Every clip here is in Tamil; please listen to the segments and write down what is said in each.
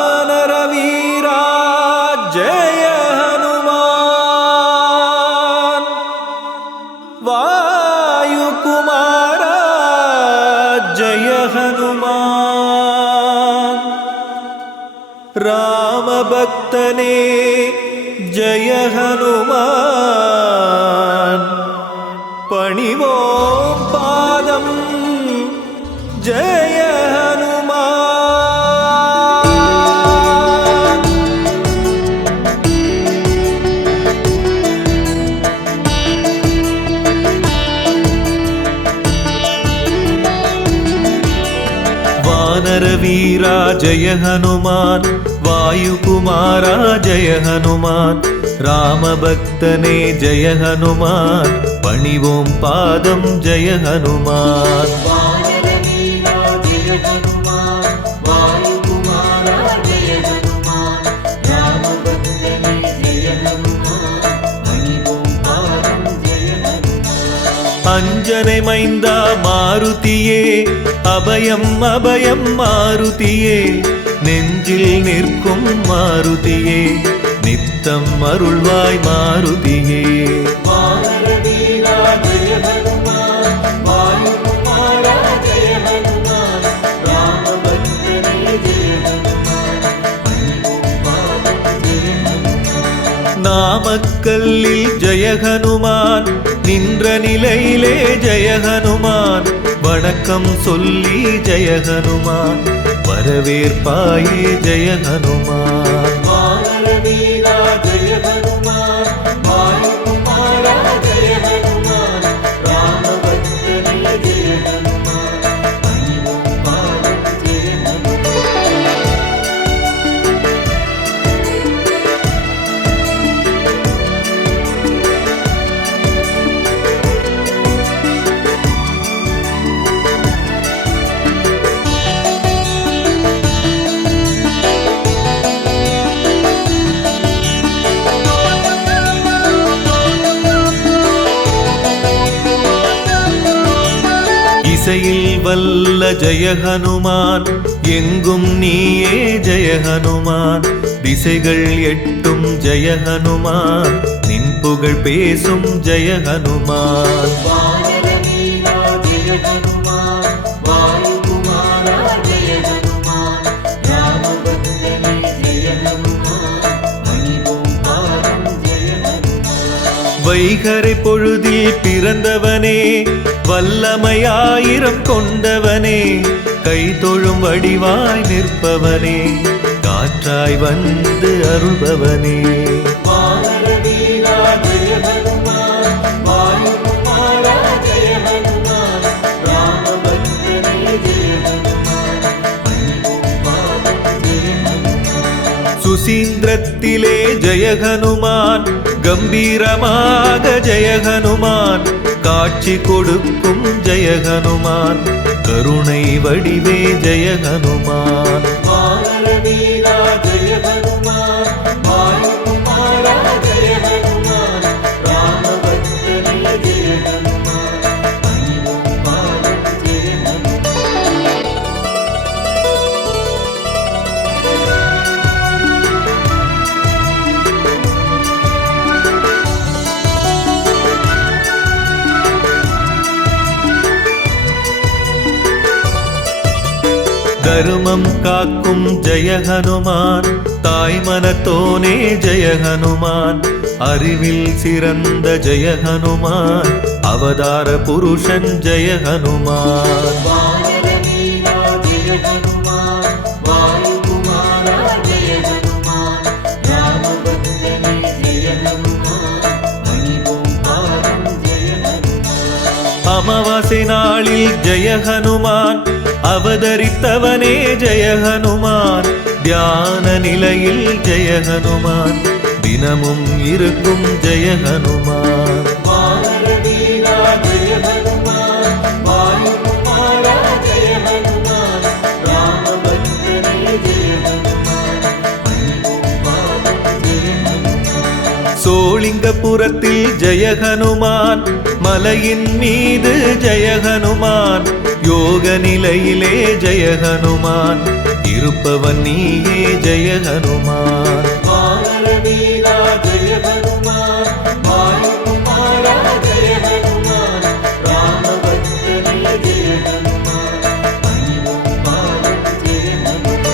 वानरवीरा जय हनुमान वायुकुमारा जय हनुमान रामभक्तने जय हनुमान पणिवों पादं जय हनुमान वानरवीरा जय हनुमान वायुकुमारा जय हनुमान रामभक्तने जय हनुमान पणिवों पादं जय हनुमान वानरवीरा जय हनुमान वायुकुमारा जय हनुमान रामभक्तने जय हनुमान पणिवों पादं जय हनुमान अंजने मैंदा मारुतिये अभयम् अभयम् मारुतिये நெஞ்சில் நிற்கும் மாருதியே நித்தம் அருள்வாய் மாருதியே वानरवीरा जय हनुमान वायुकुमारा जय हनुमान रामभक्तने जय हनुमान पणिवों पादं जय हनुमान நாமக்கல்லில் ஜெய ஹனுமான் நின்ற நிலையிலே ஜெய ஹனுமான் வணக்கம் சொல்லி ஜெய ஹனுமான் வரவேற்பாயே ஜெய ஹனுமான் वानरवीरा जय हनुमान वायुकुमारा जय हनुमान रामभक्तने जय हनुमान पणिवों पादं जय हनुमान இசையில் வல்ல ஜெய ஹனுமான் எங்கும் நீயே ஜெய ஹனுமான் திசைகள் எட்டும் ஜெய ஹனுமான் நின் புகழ் பேசும் ஜெய ஹனுமான் वानरवीरा जय हनुमान वायुकुमारा जय हनुमान रामभक्तने जय हनुमान पणिवों पादं जय हनुमान வைகரை பொழுதில் பிறந்தவனே வல்லமையாயிரம் கொண்டவனே கை தொழும் வடிவாய் நிற்பவனே காற்றாய் வந்து அருள்பவனே वानरवीरा जय हनुमान वायुकुमारा जय हनुमान रामभक्तने जय हनुमान पणिवों पादं जय हनुमान சுசீந்திரத்திலே ஜெய ஹனுமான் கம்பீரமாக ஜெய ஹனுமான் காட்சி கொடுக்கும் ஜெய ஹனுமான் கருணை வடிவே ஜெய ஹனுமான் वानरवीरा जय हनुमान वायुकुमारा जय हनुमान रामभक्तने जय हनुमान पणिवों पादं जय हनुमान தருமம் காக்கும் ஜெய ஹனுமான் தாய் மனத்தோனே ஜெய ஹனுமான் அறிவில் சிறந்த ஜெய ஹனுமான் அவதார புருஷன் ஜெய ஹனுமான் वानरवीरा जय हनुमान वायुकुमारा जय हनुमान रामभक्तने जय हनुमान पणिवों पादं जय हनुमान அமாவாசை நாளில் ஜெய ஹனுமான் அவதரித்தவனே ஜெய ஹனுமான் தியான நிலையில் ஜெய ஹனுமான் தினமும் இருக்கும் ஜெய ஹனுமான் वानरवीरा जय हनुमान वायुकुमारा जय हनुमान रामभक्तने जय हनुमान पणिवों पादं जय हनुमान சோளிங்கபுரத்தில் ஜெய ஹனுமான் மலையின் மீது ஜெய ஹனுமான் யோக நிலையிலே ஜெய ஹனுமான் இருப்பவன் நீயே ஜெய ஹனுமான் வானர வீரா ஜெய ஹனுமான் வாயுகுமாரா ஜெய ஹனுமான் ராமபக்தனே ஜெய ஹனுமான் பணிவோம் பாதம் ஜெய ஹனுமான்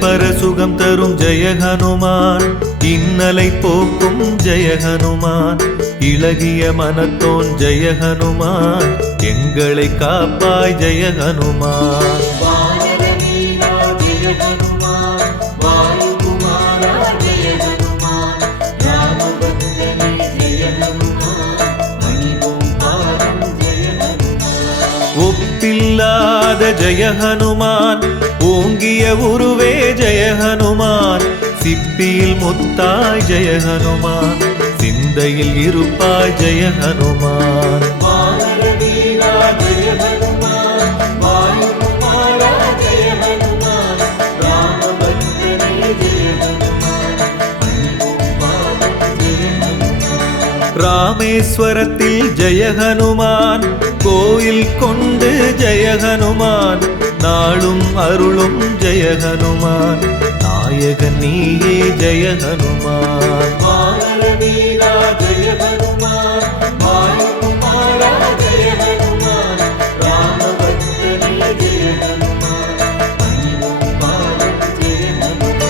பர சுகம் தரும் ஜெய ஹனுமான் இன்னலை போக்கும் ஜெய ஹனுமான் இளகிய மனத்தோன் ஜெய ஹனுமான் எங்களை காப்பாய் ஜெய ஹனுமான் வானர வீரா ஜெய ஹனுமான் வாயுகுமாரா ஜெய ஹனுமான் ராமபக்தனே ஜெய ஹனுமான் பணிவோம் பாதம் ஜெய ஹனுமான் ஒப்பில்லாத ஜெய ஹனுமான் ஓங்கிய உருவே ஜெய ஹனுமான் சிப்பியில் முத்தாய் ஜெய ஹனுமான் சிந்தையில் இருப்பாய் ஜெய ஹனுமான் வானர வீரா ஜெய ஹனுமான் வாயுகுமாரா ஜெய ஹனுமான் ராமபக்தனே ஜெய ஹனுமான் பணிவோம் பாதம் ஜெய ஹனுமான் ராமேஸ்வரத்தில் ஜெய ஹனுமான் கோயில் கொண்டு ஜெய ஹனுமான் நாளும் அருளும் ஜெய ஹனுமான் நாயகன் நீயே ஜெய ஹனுமான் வானர வீரா ஜெய ஹனுமான் வாயுகுமாரா ஜெய ஹனுமான் ராமபக்தனே ஜெய ஹனுமான் பணிவோம் பாதம் ஜெய ஹனுமான்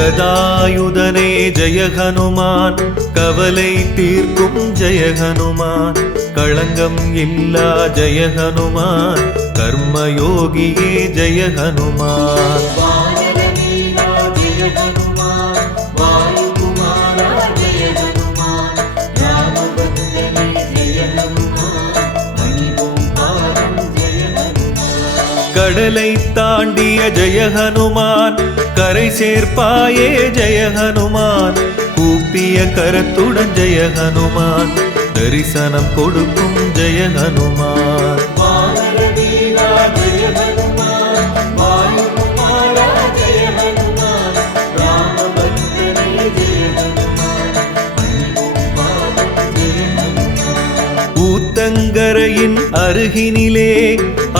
கதாயுதனே ஜெய ஹனுமான் கவலை தீர்க்கும் ஜெய ஹனுமான் களங்கம் இல்லா ஜெய ஹனுமான் கர்மயோகியே ஜெய ஹனுமான் வானர வீரா ஜெய ஹனுமான் வாயுகுமாரா ஜெய ஹனுமான் ராமபக்தனே ஜெய ஹனுமான் பணிவோம் பாதம் ஜெய ஹனுமான் கடலை தாண்டிய ஜெய ஹனுமான் கரை சேர்ப்பாயே ஜெய ஹனுமான் கூப்பிய கரத்துடன் ஜெய ஹனுமான் தரிசனம் கொடுக்கும் ஜெய ஹனுமான் வானர வீரா ஜெய ஹனுமான் வாயுகுமாரா ஜெய ஹனுமான் ராமபக்தனே ஜெய ஹனுமான் பணிவோம் பாதம் ஜெய ஹனுமான் ஊத்தங்கரையின் அருகினிலே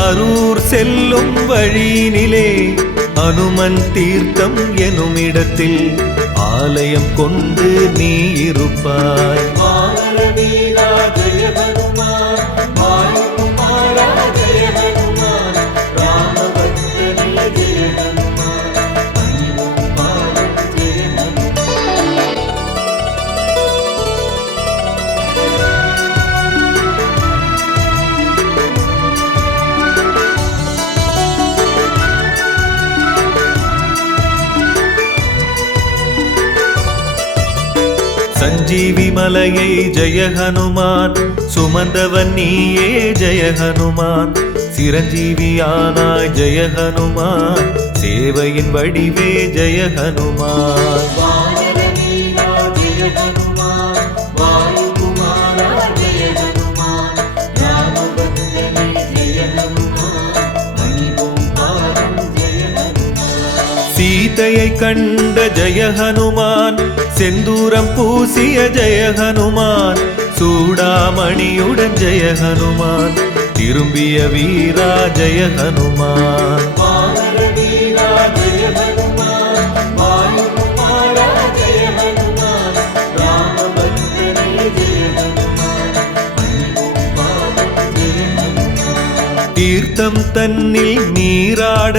அரூர் செல்லும் வழியினிலே அனுமன் தீர்த்தம் எனும் இடத்தில் ஆலயம் கொண்டு நீ இருப்பாய் வானர வீரா ஜெய ஹனுமான் வாயுகுமாரா ஜெய ஹனுமான் ராமபக்தனே ஜெய ஹனுமான் பணிவோம் பாதம் ஜெய ஹனுமான் சஞ்சீவி மலையை ஜெய ஹனுமான் சுமந்தவன் நீயே ஜெய ஹனுமான் சிரஞ்சீவியானாய் ஜெய ஹனுமான் சேவையின் வடிவே ஜெய ஹனுமான் வானர வீரா ஜெய ஹனுமான் வாயுகுமாரா ஜெய ஹனுமான் ராமபக்தனே ஜெய ஹனுமான் பணிவோம் பாதம் ஜெய ஹனுமான் சீதையை கண்ட ஜெய ஹனுமான் செந்தூரம் பூசிய ஜெய ஹனுமான் சூடாமணியுடன் ஜெய ஹனுமான் திரும்பிய வீரா ஜெய ஹனுமான் வானர வீரா ஜெய ஹனுமான் வாயுகுமாரா ஜெய ஹனுமான் ராமபக்தனே ஜெய ஹனுமான் பணிவோம் பாதம் ஜெய ஹனுமான் தீர்த்தம் தன்னில் நீராட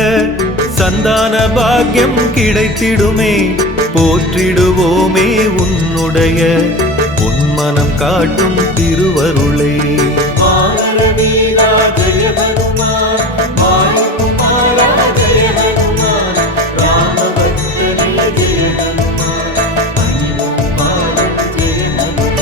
சந்தான பாக்கியம் கிடைத்திடுமே போற்றிடுவோமே உன்னுடைய பொன்மனம் காட்டும் திருவருளே. வானரவீரா ஜெய ஹனுமான், வாயுகுமாரா ஜெய ஹனுமான், ராமபக்தனே ஜெய ஹனுமான், பணிவோம் பாதம் ஜெய ஹனுமான்.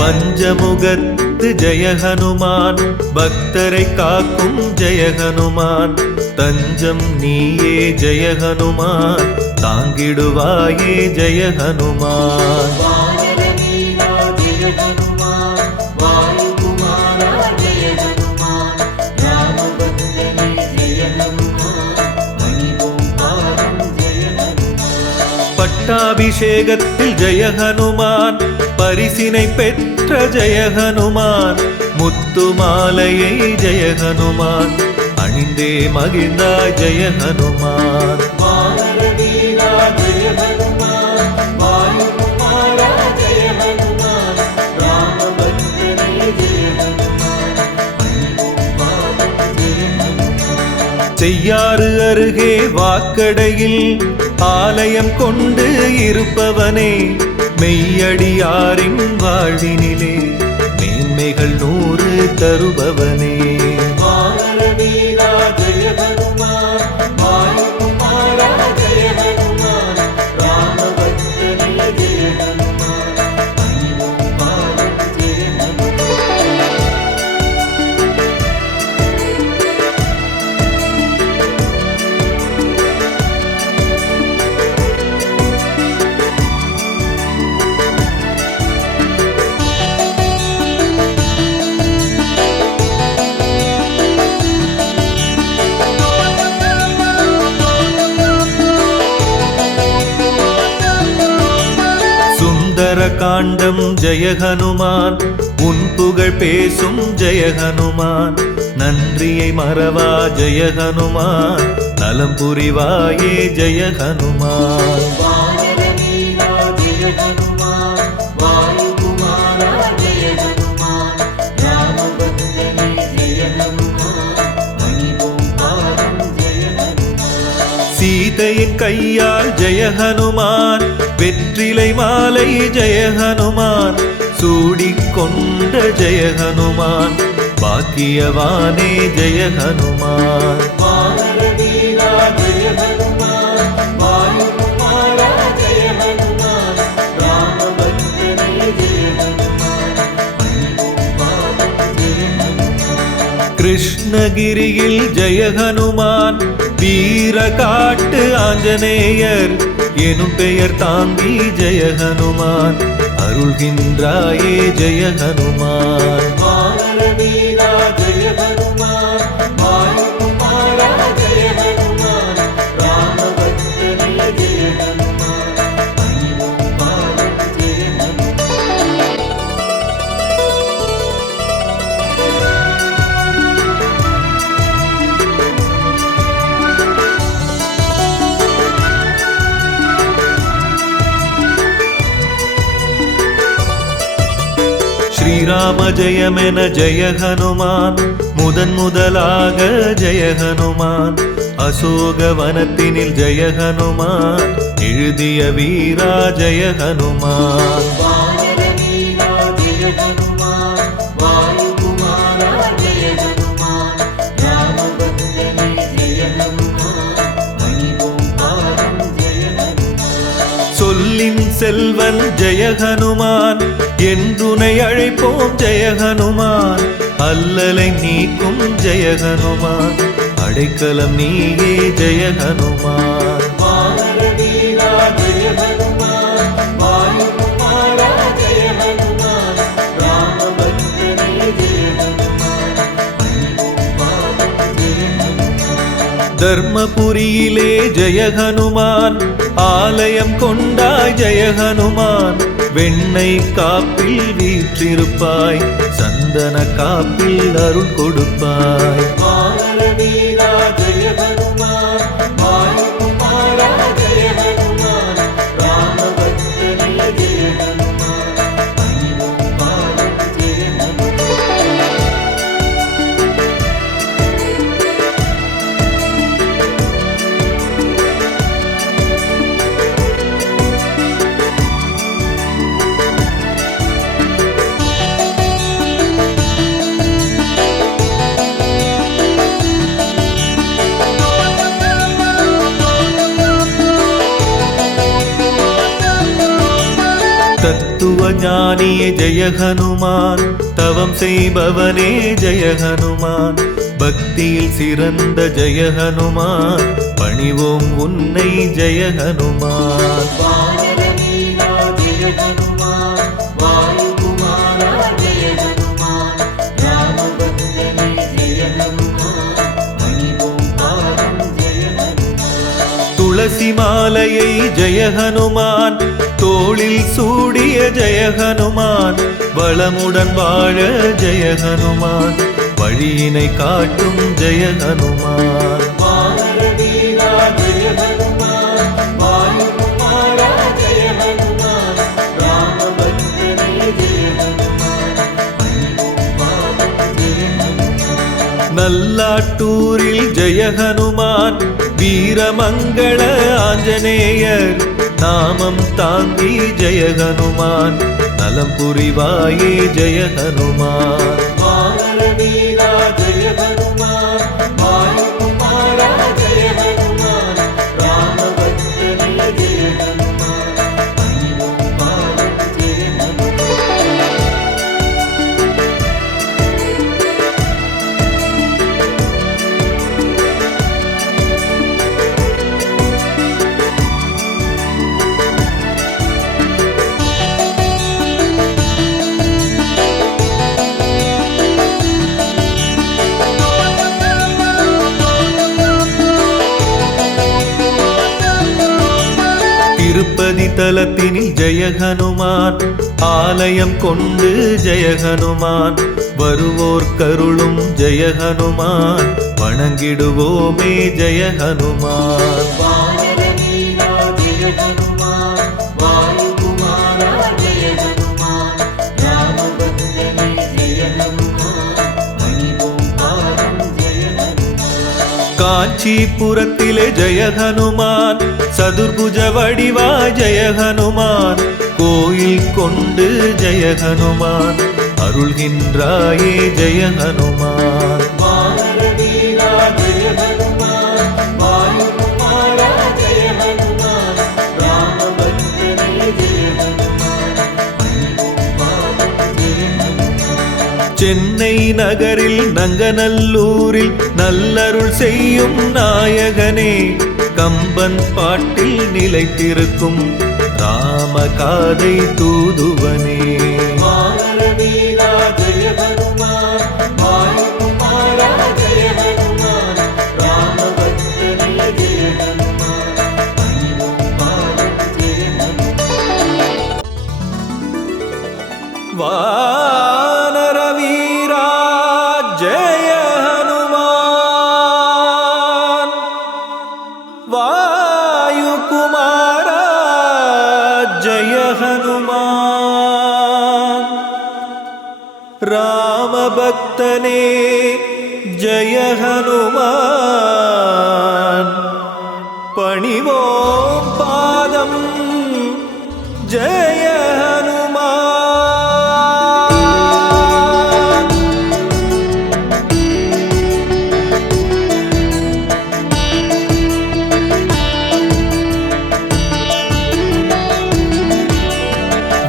பஞ்சமுகத்து ஜெய ஹனுமான், பக்தரை காக்கும் ஜெய ஹனுமான், தஞ்சம் நீயே ஜெய ஹனுமான், தாங்கிடுவாயே ஜெய ஹனுமான். வானரவீரா ஜெய ஹனுமான், வாயுகுமாரா ஜெய ஹனுமான், ராமபக்தனே ஜெய ஹனுமான், பணிவோம் பாதம் ஜெய ஹனுமான். பட்டாபிஷேகத்தில் ஜெய ஹனுமான், பரிசினை பெற்ற ஜெய ஹனுமான், முத்து மாலையை ஜெய ஹனுமான், அணிந்தே மகிழ்ந்தாய் ஜெய ஹனுமான். வானரவீரா ஜெய ஹனுமான், வாயுகுமாரா ஜெய ஹனுமான், ராமபக்தனே ஜெய ஹனுமான், பணிவோம் பாதம் ஜெய ஹனுமான். செய்யாறு அருகே வாக்கடையில் ஆலயம் கொண்டு இருப்பவனே, மெய்யடியாரின் வாழ்வினிலே மேன்மைகள் 100 தருபவனே. வானரவீரா ஜெய ஹனுமான், வாயுகுமாரா ஜெய ஹனுமான், ராமபக்தனே ஜெய ஹனுமான், பணிவோம் பாதம் ஜெய ஹனுமான். சுந்தர காண்டம் ஜெய ஹனுமான், உன் புகழ் பேசும் ஜெய ஹனுமான், நன்றியை மறவா ஜெய ஹனுமான், நலம் புரிவாயே ஜெய ஹனுமான். வானரவீரா ஜெய ஹனுமான், வாயுகுமாரா ஜெய ஹனுமான், ராமபக்தனே ஜெய ஹனுமான், பணிவோம் பாதம் ஜெய ஹனுமான். சீதையின் கையால் ஜெய ஹனுமான், வெற்றிலை மாலை ஜெய ஹனுமான், சூடிக்கொண்ட ஜெய ஹனுமான், பாக்கியவானே ஜெய ஹனுமான். வானரவீரா ஜெய ஹனுமான், வாயுகுமாரா ஜெய ஹனுமான், ராமபக்தனே ஜெய ஹனுமான், பணிவோம் பாதம் ஜெய ஹனுமான். கிருஷ்ணகிரியில் ஜெய ஹனுமான், வீர காட்டு ஆஞ்சநேயர் எனும் பெயர் தாங்கி ஜெய ஹனுமான், அருள்கின்றாயே ஜெய ஹனுமான். வானரவீரா ஜெய ஹனுமான், வாயுகுமாரா ஜெய ஹனுமான், ராமபக்தனே ஜெய ஹனுமான், பணிவோம் பாதம் ஜெய ஹனுமான். ஸ்ரீராம ஜெயமென ஜெய ஹனுமான், முதலாக ஜெய ஹனுமான், அசோக வனத்தினில் ஜெய ஹனுமான், எழுதிய வீரா ஜெய ஹனுமான். வானரவீரா ஜெய ஹனுமான், வாயுகுமாரா ஜெய ஹனுமான், ராமபக்தனே ஜெய ஹனுமான், பணிவோம் பாதம் ஜெய ஹனுமான். சொல்லின் செல்வன் ஜெய ஹனுமான், என்றுனை அழைப்போம் ஜெய ஹனுமான், அல்லலை நீக்கும் ஜெய ஹனுமான், அடைக்கலம் நீயே ஜெய ஹனுமான். வானரவீரா ஜெய ஹனுமான், வாயுகுமாரா ஜெய ஹனுமான், ராமபக்தனே ஜெய ஹனுமான், பணிவோம் பாதம் ஜெய ஹனுமான். தர்மபுரியிலே ஜெய ஹனுமான், ஆலயம் கொண்டாய் ஜெய ஹனுமான், வெண்ணை காப்பில் வீற்றிருப்பாய் சந்தன காப்பில் அருள் கொடுப்பாய் வானர வீரா ஜெய ஹனுமான் வாயுகுமாரா ஜெய ஹனுமான் ராமபக்தனே ஜெய ஹனுமான் பணிவோம் பாதம் ஜெய ஹனுமான் தத்துவ ஞானியே ஜெய ஹனுமான் தவம் செய்பவனே ஜெய ஹனுமான் பக்தியில் சிறந்த ஜெய ஹனுமான் பணிவோம் உன்னை ஜெய ஹனுமான் வானர வீரா ஜெய ஹனுமான் வாயுகுமாரா ஜெய ஹனுமான் ராமபக்தனே ஜெய ஹனுமான் பணிவோம் பாதம் ஜெய ஹனுமான் துளசி மாலையை ஜெய ஹனுமான் தோளில் சூடிய ஜெய ஹனுமான் வளமுடன் வாழ ஜெய ஹனுமான் வழியினை காட்டும் ஜெய ஹனுமான் வானர வீரா ஜெய ஹனுமான் வாயுகுமாரா ஜெய ஹனுமான் ராமபக்தனே ஜெய ஹனுமான் பணிவோம் பாதம் ஜெய ஹனுமான் நல்லாட்டூரில் ஜெய ஹனுமான் வீரமங்கள ஆஞ்சநேயர் நாமம் தாங்கி ஜெய ஹனுமான் நலம் புரிவாயே ஜெய ஹனுமான் வானர வீரா ஜெய ஹனுமான் வாயுகுமாரா ஜெய ஹனுமான் ராமபக்தனே ஜெய ஹனுமான் பணிவோம் பாதம் ஜெய ஹனுமான் திருப்பதி தலத்தினில் ஜெய ஹனுமான் ஆலயம் கொண்டு ஜெய ஹனுமான் வருவோர் கருளும் ஜெய ஹனுமான் வணங்கிடுவோமே ஜெய ஹனுமான் வானர வீரா ஜெய ஹனுமான் வாயுகுமாரா ஜெய ஹனுமான் ராமபக்தனே ஜெய ஹனுமான் பணிவோம் பாதம் ஜெய ஹனுமான் காஞ்சிபுரத்திலே ஜெய ஹனுமான் சதுர்புஜ வடிவா ஜெய ஹனுமான் கோயில் கொண்டு ஜெய ஹனுமான் அருள்கின்றாயே ஜெய ஹனுமான் வானர வீரா ஜெய ஹனுமான் வாயுகுமாரா ஜெய ஹனுமான் ராமபக்தனே ஜெய ஹனுமான் பணிவோம் பாதம் ஜெய ஹனுமான் சென்னை நகரில் நங்கநல்லூரில் நல்லருள் செய்யும் நாயகனே கம்பன் பாட்டில் நிலைத்திருக்கும் ராமகாதை தூதுவனே வானர வீரா ஜெய ஹனுமான் வாயுகுமாரா ஜெய ஹனுமான் ராமபக்தனே ஜெய ஹனுமான் பணிவோம் பாதம் ஜெய ஹனுமான் வானர வீரா ஜெய ஹனுமான் வாயுகுமாரா ஜெய ஹனுமான் ராமபக்தனே ஜெய ஹனுமான் பணிவோம் பாதம் ஜெய ஹனுமான்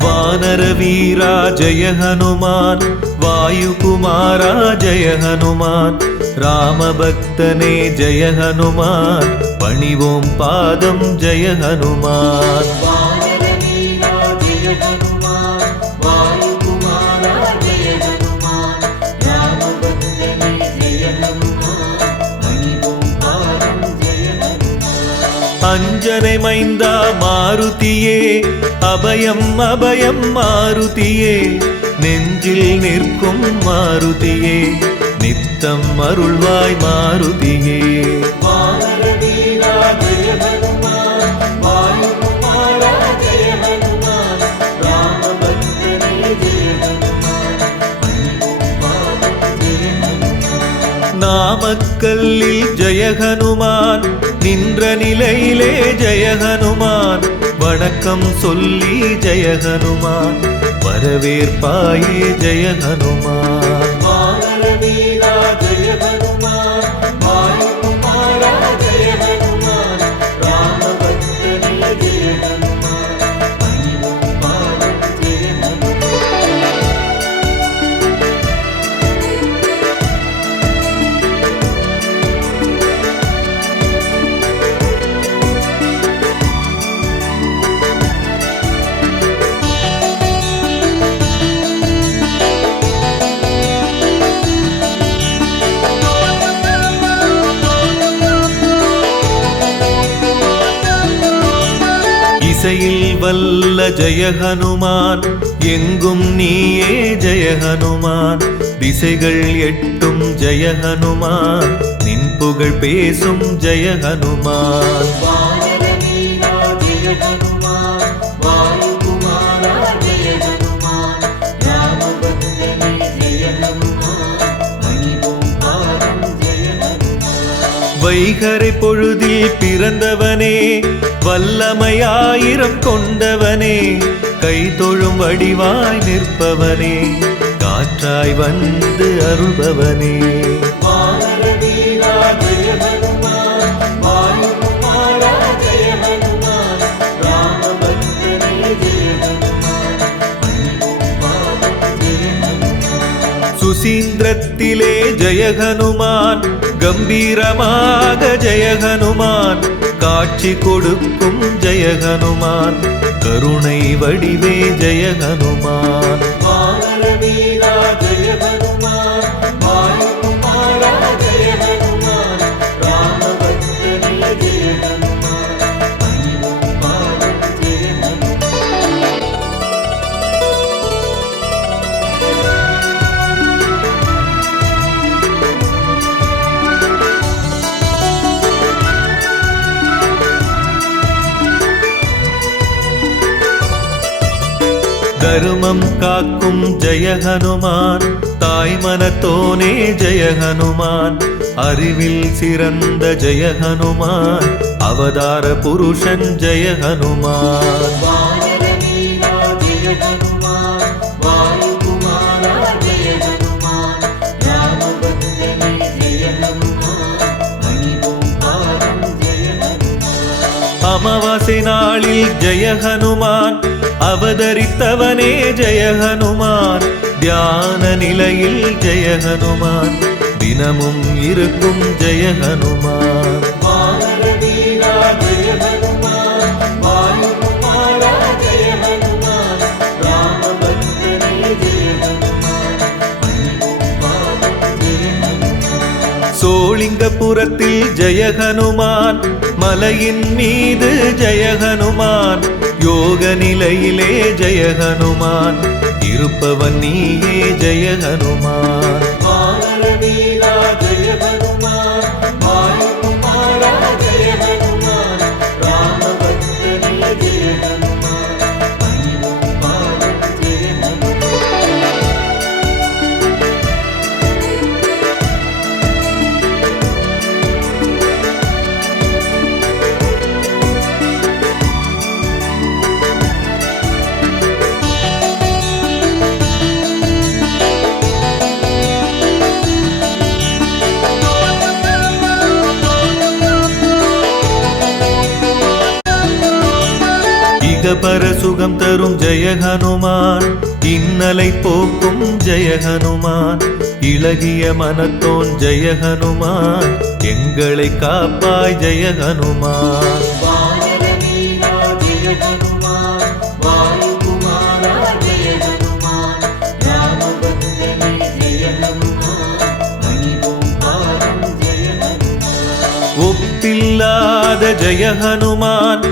வானர வீரா ஜெய ஹனுமான் வாயுகுமாரா ஜெய ஹனுமான் ராமபக்தனே ஜெய ஹனுமான் பணிவோம் பாதம் ஜெய ஹனுமான் வானர வீரா ஜெய ஹனுமான் வாயுகுமாரா ஜெய ஹனுமான் ராமபக்தனே ஜெய ஹனுமான் பணிவோம் பாதம் ஜெய ஹனுமான் அஞ்சனை மைந்தா மாருதியே அபயம் அபயம் மாருதியே நெஞ்சில் நிற்கும் மாருதியே நித்தம் அருள்வாய் மாருதியே. வானர வீரா ஜெய ஹனுமான், வாயுகுமாரா ஜெய ஹனுமான், ராமபக்தனே ஜெய ஹனுமான், பணிவோம் பாதம் ஜெய ஹனுமான். நாமக்கல்லில் ஜெய ஹனுமான் நின்ற நிலையிலே ஜெய ஹனுமான், வணக்கம் சொல்லி ஜெய ஹனுமான் வரவேற்பாயே ஜெய ஹனுமான். வானர வீரா ஜெய ஹனுமான், வாயுகுமாரா ஜெய ஹனுமான், ராமபக்தனே ஜெய ஹனுமான், பணிவோம் பாதம் ஜெய ஹனுமான். இசையில் வல்ல ஜெய ஹனுமான் எங்கும் நீயே ஜெய ஹனுமான், திசைகள் எட்டும் ஜெய ஹனுமான் நின் புகழ் பேசும் ஜெய ஹனுமான். வானர வீரா ஜெய ஹனுமான், வாயுகுமாரா ஜெய ஹனுமான், ராமபக்தனே ஜெய ஹனுமான், பணிவோம் பாதம் ஜெய ஹனுமான். வைகரை பொழுதில் பிறந்தவனே வல்லமையாயிரம் கொண்டவனே, கை தொழும் வடிவாய் நிற்பவனே, காற்றாய் வந்து அருள்பவனே. வானர வீரா ஜெய ஹனுமான், வாயுகுமாரா ஜெய ஹனுமான், ராமபக்தனே ஜெய ஹனுமான், பணிவோம் பாதம் ஜெய ஹனுமான். சுசீந்திரத்திலே ஜெய ஹனுமான் கம்பீரமாக ஜெய ஹனுமான், காட்சி கொடுக்கும் ஜெய ஹனுமான் கருணை வடிவே ஜெய ஹனுமான். வானர வீரா ஜெய ஹனுமான், வாயுகுமாரா ஜெய ஹனுமான், ராமபக்தனே ஜெய ஹனுமான், பணிவோம் பாதம் ஜெய ஹனுமான். தருமம் காக்கும் ஜெய ஹனுமான், தாய் மனத்தோனே ஜெய ஹனுமான், அறிவில் சிறந்த ஜெய ஹனுமான், அவதார புருஷன் ஜெய ஹனுமான். வானர வீரா ஜெய ஹனுமான், வாயுகுமாரா ஜெய ஹனுமான், ராமபக்தனே ஜெய ஹனுமான், பணிவோம் பாதம் ஜெய ஹனுமான். அமாவாசை நாளில் ஜெய ஹனுமான் அவதரித்தவனே ஜெய ஹனுமான், தியான நிலையில் ஜெய ஹனுமான் தினமும் இருக்கும் ஜெய ஹனுமான். வானர வீரா ஜெய ஹனுமான், வாயுகுமாரா ஜெய ஹனுமான், ராமபக்தனே ஜெய ஹனுமான், பணிவோம் பாதம் ஜெய ஹனுமான். சோளிங்கபுரத்தில் ஜெய ஹனுமான், மலையின் மீது ஜெய ஹனுமான், யோக நிலையிலே ஜெய ஹனுமான், இருப்பவன் நீயே ஜெய ஹனுமான். வானர வீரா ஜெய ஹனுமான், வாயுகுமாரா ஜெய ஹனுமான், ராமபக்தனே ஜெய ஹனுமான், பணிவோம் பாதம் ஜெய ஹனுமான். இகபர சுகம் தரும் ஜெய ஹனுமான், இன்னலை போக்கும் ஜெய ஹனுமான், இளகிய மனத்தோன் ஜெய ஹனுமான், எங்களை காப்பாய் ஜெய ஹனுமான். வானர வீரா ஜெய ஹனுமான், வாயுகுமாரா ஜெய ஹனுமான், ராமபக்தனே ஜெய ஹனுமான், பணிவோம் பாதம் ஜெய ஹனுமான். ஒப்பில்லாத ஜெய ஹனுமான்,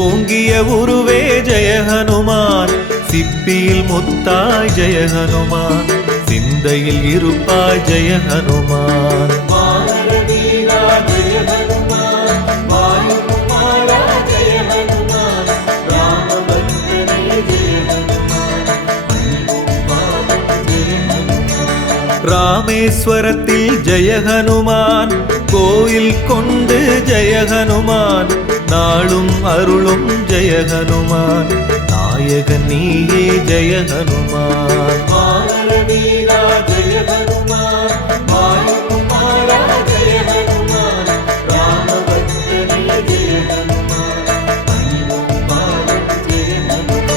ஓங்கிய உருவே ஜெய ஹனுமான், சிப்பியில் முத்தாய் ஜெய ஹனுமான், சிந்தையில் இருப்பாய் ஜெய ஹனுமான். வானர வீரா ஜெய ஹனுமான், வாயுகுமாரா ஜெய ஹனுமான், ராமபக்தனே ஜெய ஹனுமான், பணிவோம் பாதம் ஜெய ஹனுமான். ராமேஸ்வரத்தில் ஜெய ஹனுமான், கோயில் கொண்டு ஜெய ஹனுமான், நாளும் அருளும் ஜெய ஹனுமான், நாயகன் நீயே ஜெய ஹனுமான். வானர வீரா ஜெய ஹனுமான், வாயுகுமாரா ஜெய ஹனுமான், ராமபக்தனே ஜெய ஹனுமான், பணிவோம் பாதம் ஜெய ஹனுமான்.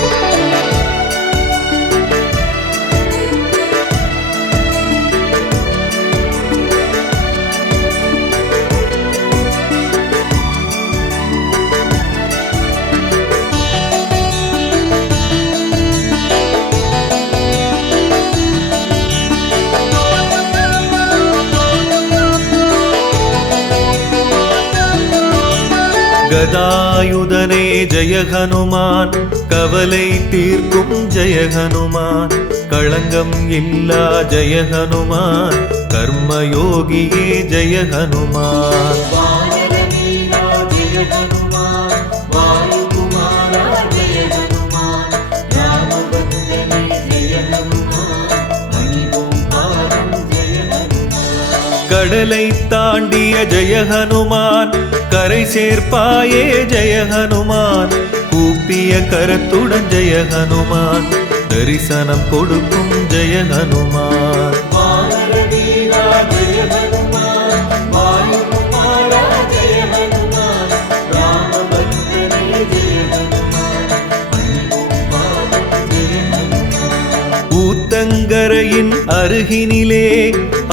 கதாயுதனே ஜெய ஹனுமான், கவலை தீர்க்கும் ஜெய ஹனுமான், களங்கம் இல்லா ஜெய ஹனுமான், கர்மயோகியே ஜெய ஹனுமான். வானர வீரா ஜெய ஹனுமான், வாயுகுமாரா ஜெய ஹனுமான், ராமபக்தனே ஜெய ஹனுமான், பணிவோம் பாதம் ஜெய ஹனுமான். கடலை தாண்டிய ஜெய ஹனுமான், கரை சேர்ப்பாயே ஜெய ஹனுமான், கூப்பிய கரத்துடன் ஜெய ஹனுமான், தரிசனம் கொடுக்கும் ஜெய ஹனுமான். வானர வீரா ஜெய ஹனுமான், வாயுகுமாரா ஜெய ஹனுமான், ராமபக்தனே ஜெய ஹனுமான், பணிவோம் பாதம் ஜெய ஹனுமான். ஊத்தங்கரையின் அருகினிலே,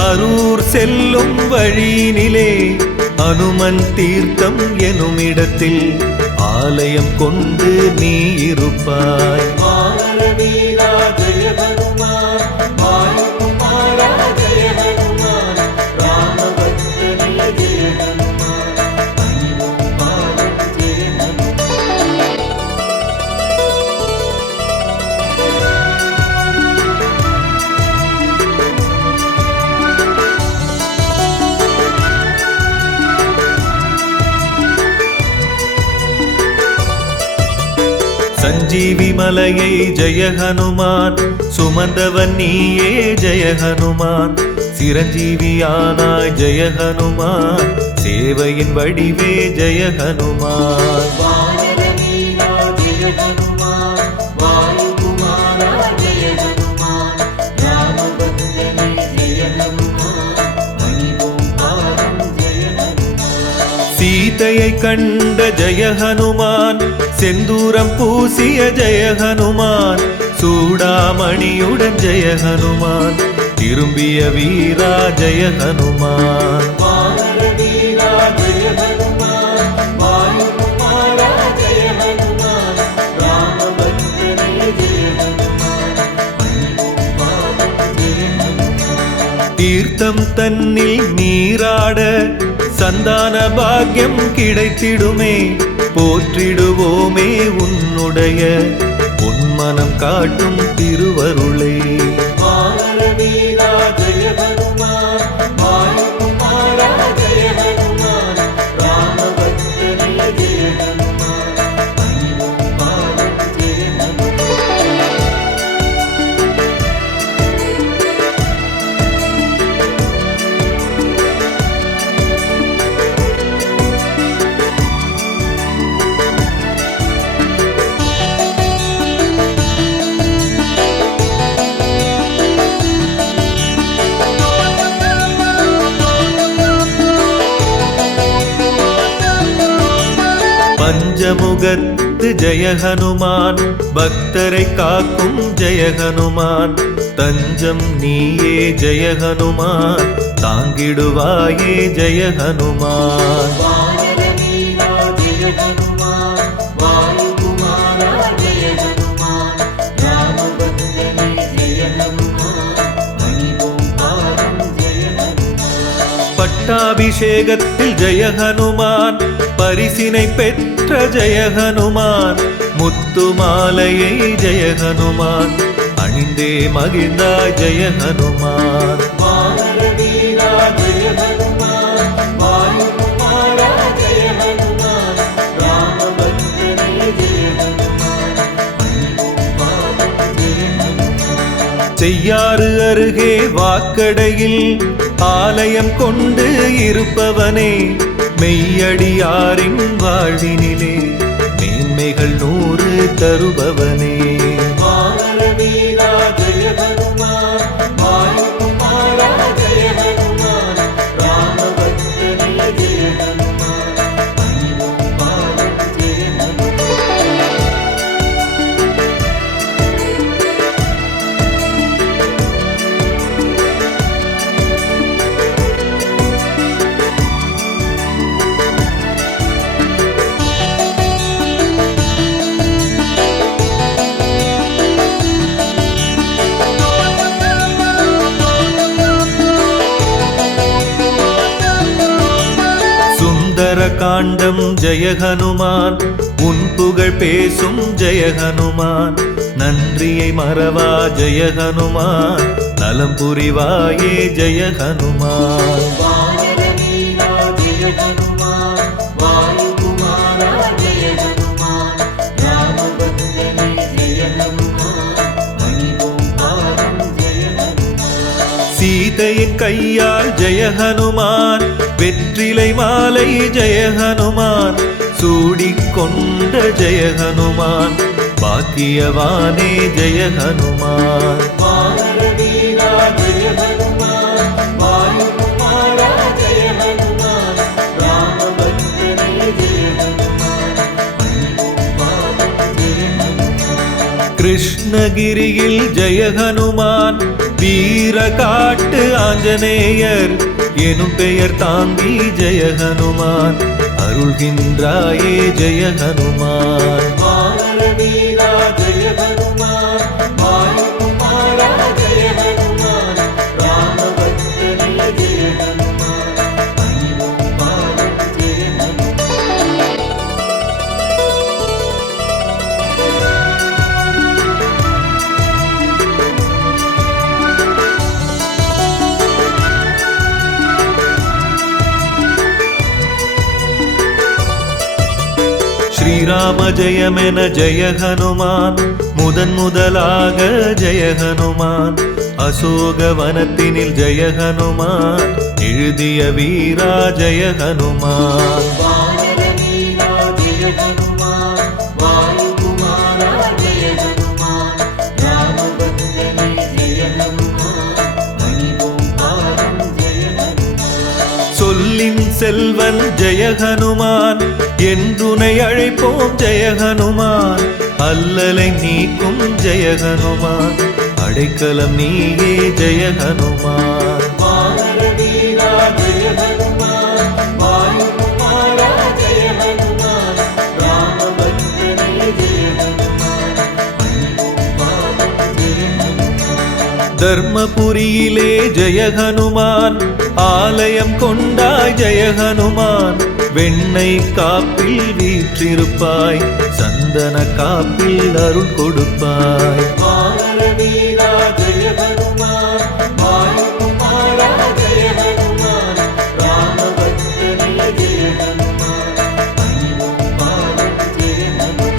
அரூர் செல்லும் வழியினிலே, அனுமன் தீர்த்தம் எனுமிடத்தில் ஆலயம் கொண்டு நீ இருப்பாய். வானர வீரா ஜெய ஹனுமான், வாயுகுமாரா ஜெய ஹனுமான், ராமபக்தனே ஜெய ஹனுமான், பணிவோம் பாதம் ஜெய ஹனுமான். சஞ்சீவி மலையை ஜெய ஹனுமான், சுமந்தவன் நீயே ஜெய ஹனுமான், சிரஞ்சீவியானாய் ஜெய ஹனுமான், சேவையின் வடிவே ஜெய ஹனுமான். வானர வீரா ஜெய ஹனுமான், வாயுகுமாரா ஜெய ஹனுமான், ராமபக்தனே ஜெய ஹனுமான், பணிவோம் பாதம் ஜெய ஹனுமான். சீதையை கண்ட ஜெய ஹனுமான், செந்தூரம் பூசிய ஜெய ஹனுமான், சூடாமணியுடன் ஜெய ஹனுமான், திரும்பிய வீரா ஜெய ஹனுமான். வானர வீரா ஜெய ஹனுமான், வாயுகுமாரா ஜெய ஹனுமான், ராமபக்தனே ஜெய ஹனுமான், பணிவோம் பாதம் ஜெய ஹனுமான். தீர்த்தம் தன்னில் நீராட சந்தான பாக்கியம் கிடைத்திடுமே, போற்றிடுவோமே உன்னுடைய உன்மனம் காட்டும் திருவருளை. வானர வீரா ஜெய ஹனுமான், வாயுகுமாரா ஜெய ஹனுமான், ராமபக்தனே ஜெய ஹனுமான், பணிவோம் பாதம் ஜெய ஹனுமான். பஞ்சமுகத்து ஜெய ஹனுமான், பக்தரை காக்கும் ஜெய ஹனுமான், தஞ்சம் நீயே ஜெய ஹனுமான், தாங்கிடுவாயே ஜெய ஹனுமான். வானர வீரா ஜெய ஹனுமான், வாயுகுமாரா ஜெய ஹனுமான், ராமபக்தனே ஜெய ஹனுமான், பணிவோம் பாதம் ஜெய ஹனுமான். பட்டாபிஷேகத்தில் ஜெய ஹனுமான், பரிசினை பெற்ற ஜெய ஹனுமான், முத்து மாலையை ஜெய ஹனுமான் அணிந்தே மகிழ்ந்தாய் ஜெய ஹனுமான். வானர வீரா ஜெய ஹனுமான், வாயுகுமாரா ஜெய ஹனுமான், ராமபக்தனே ஜெய ஹனுமான், பணிவோம் பாதம் ஜெய ஹனுமான். செய்யாறு அருகே வாக்கடையில் ஆலயம் கொண்டு இருப்பவனே, மெய்யடியாரின் வாழ்வினிலே மேன்மைகள் 100 தருபவனே. வானர வீரா ஜெய ஹனுமான், வாயுகுமாரா ஜெய ஹனுமான், ராமபக்தனே ஜெய ஹனுமான், பணிவோம் பாதம் ஜெய ஹனுமான். சுந்தர காண்டம் ஜெய ஹனுமான், உன் புகழ் பேசும் ஜெய ஹனுமான், நன்றியை மறவா ஜெய ஹனுமான், நலம் புரிவாயே ஜெய ஹனுமான். வானர வீரா ஜெய ஹனுமான், வாயுகுமாரா ஜெய ஹனுமான், ராமபக்தனே ஜெய ஹனுமான், பணிவோம் பாதம் ஜெய ஹனுமான். சீதையின் கையால் ஜெய ஹனுமான், வெற்றிலை மாலை ஜெய ஹனுமான், சூடிக்கொண்ட ஜெய ஹனுமான், பாக்கியவானே ஜெய ஹனுமான். வானர வீரா ஜெய ஹனுமான், வாயுகுமாரா ஜெய ஹனுமான், ராமபக்தனே ஜெய ஹனுமான், பணிவோம் பாதம் ஜெய ஹனுமான். கிருஷ்ணகிரியில் ஜெய ஹனுமான், வீர காட்டு ஆஞ்சநேயர் எனும் பெயர் தாங்கி ஜெய ஹனுமான், அருள்கின்றாயே ஜெய ஹனுமான். வானர வீரா ஜெய ஹனுமான், வாயுகுமாரா ஜெய ஹனுமான், ராமபக்தனே ஜெய ஹனுமான், பணிவோம் பாதம் ஜெய ஹனுமான். ஸ்ரீராம ஜெயமென ஜெய ஹனுமான், முதலாக ஜெய ஹனுமான், அசோக வனத்தினில் ஜெய ஹனுமான், எழுதிய வீரா ஜெய ஹனுமான். வானர வீரா ஜெய ஹனுமான், வாயுகுமாரா ஜெய ஹனுமான், ராமபக்தனே ஜெய ஹனுமான், பணிவோம் பாதம் ஜெய ஹனுமான். சொல்லின் செல்வன் ஜெய ஹனுமான், என்றுனை அழைப்போம் ஜெய ஹனுமான், அல்லலை நீக்கும் ஜெய ஹனுமான், அடைக்கலம் நீயே ஜெய ஹனுமான். வானர வீரா ஜெய ஹனுமான், வாயுகுமாரா ஜெய ஹனுமான், ராமபக்தனே ஜெய ஹனுமான், பணிவோம் பாதம் ஜெய ஹனுமான். தர்மபுரியிலே ஜெய ஹனுமான், ஆலயம் கொண்டாய் ஜெய ஹனுமான், வெண்ணெய் காப்பில் வீற்றிருப்பாய், சந்தன காப்பில் அருள் கொடுப்பாய். வானர வீரா ஜெய ஹனுமான், வாயுகுமாரா ஜெய ஹனுமான், ராமபக்தனே ஜெய ஹனுமான், பணிவோம் பாதம் ஜெய ஹனுமான்.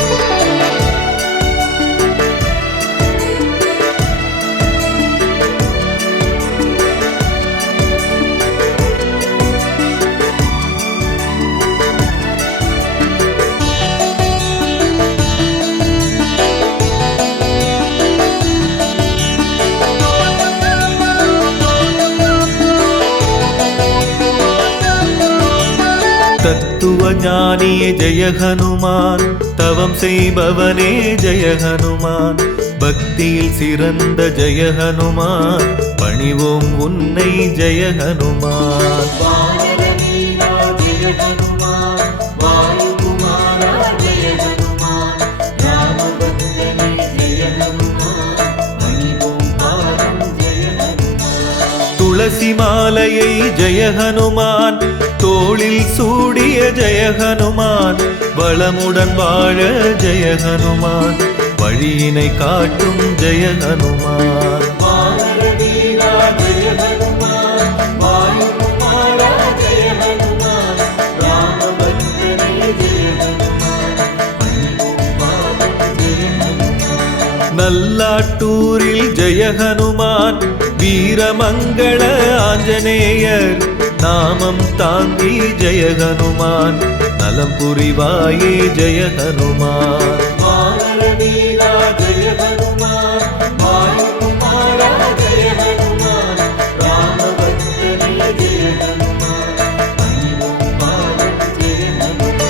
தத்துவ ஞானியே ஜெய ஹனுமான், தவம் செய்பவனே ஜெய ஹனுமான், பக்தியில் சிறந்த ஜெய ஹனுமான், பணிவோம் உன்னை ஜெய ஹனுமான். வானர வீரா ஜெய ஹனுமான், வாயுகுமாரா ஜெய ஹனுமான், ராமபக்தனே ஜெய ஹனுமான், பணிவோம் பாதம் ஜெய ஹனுமான். துளசி மாலையை ஜெய ஹனுமான், தோளில் சூடிய ஜெய ஹனுமான், வளமுடன் வாழ ஜெய ஹனுமான் வழியினை காட்டும் ஜெய ஹனுமான் வானர வீரா ஜெய ஹனுமான் வாயுகுமாரா ஜெய ஹனுமான் ராமபக்தனே ஜெய ஹனுமான் பணிவோம் பாதம் ஜெய ஹனுமான் நல்லாட்டூரில் ஜெய ஹனுமான் வீரமங்கள ஆஞ்சநேயர் நாமம் தாங்கி ஜெய ஹனுமான் நலம் புரிவாயே ஜெய ஹனுமான் வானர வீரா ஜெய ஹனுமான் வாயுகுமாரா ஜெய ஹனுமான் ராமபக்தனே ஜெய ஹனுமான் பணிவோம் பாதம் ஜெய ஹனுமான்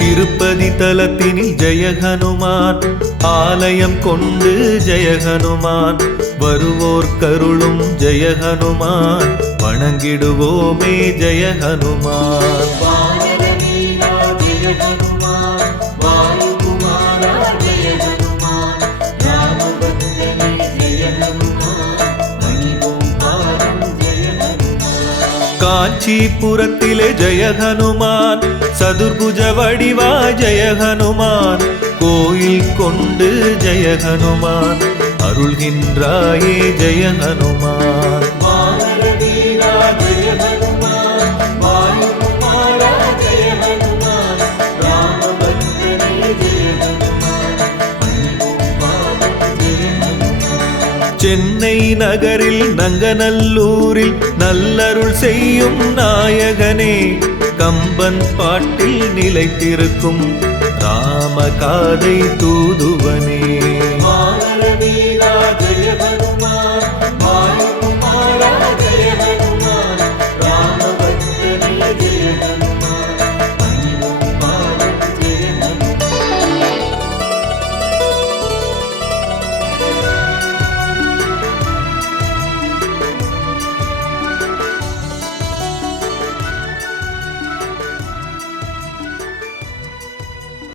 திருப்பதி தலத்தினில் ஜெய ஹனுமான் ஆலயம் கொண்டு ஜெய ஹனுமான் வருவோர் கருளும் ஜெய ஹனுமான் வணங்கிடுவோமே ஜெய ஹனுமான் வானர வீரா ஜெய ஹனுமான் வாயுகுமாரா ஜெய ஹனுமான் ராமபக்தனே ஜெய ஹனுமான் பணிவோம் பாதம் ஜெய ஹனுமான் காஞ்சிபுரத்திலே ஜெய ஹனுமான் சதுர்புஜ வடிவா ஜெய ஹனுமான் கோயில் கொண்டு ஜெய ஹனுமான் அருள்கின்றாயே ஜெய ஹனுமான் வானர வீரா ஜெய ஹனுமான் வாயுகுமாரா ஜெய ஹனுமான் ராமபக்தனே ஜெய ஹனுமான் பணிவோம் பாதம் ஜெய ஹனுமான் சென்னை நகரில் நங்கநல்லூரில் நல்லருள் செய்யும் நாயகனே கம்பன் பாட்டில் நிலைத்திருக்கும் ராமகாதை தூதுவனே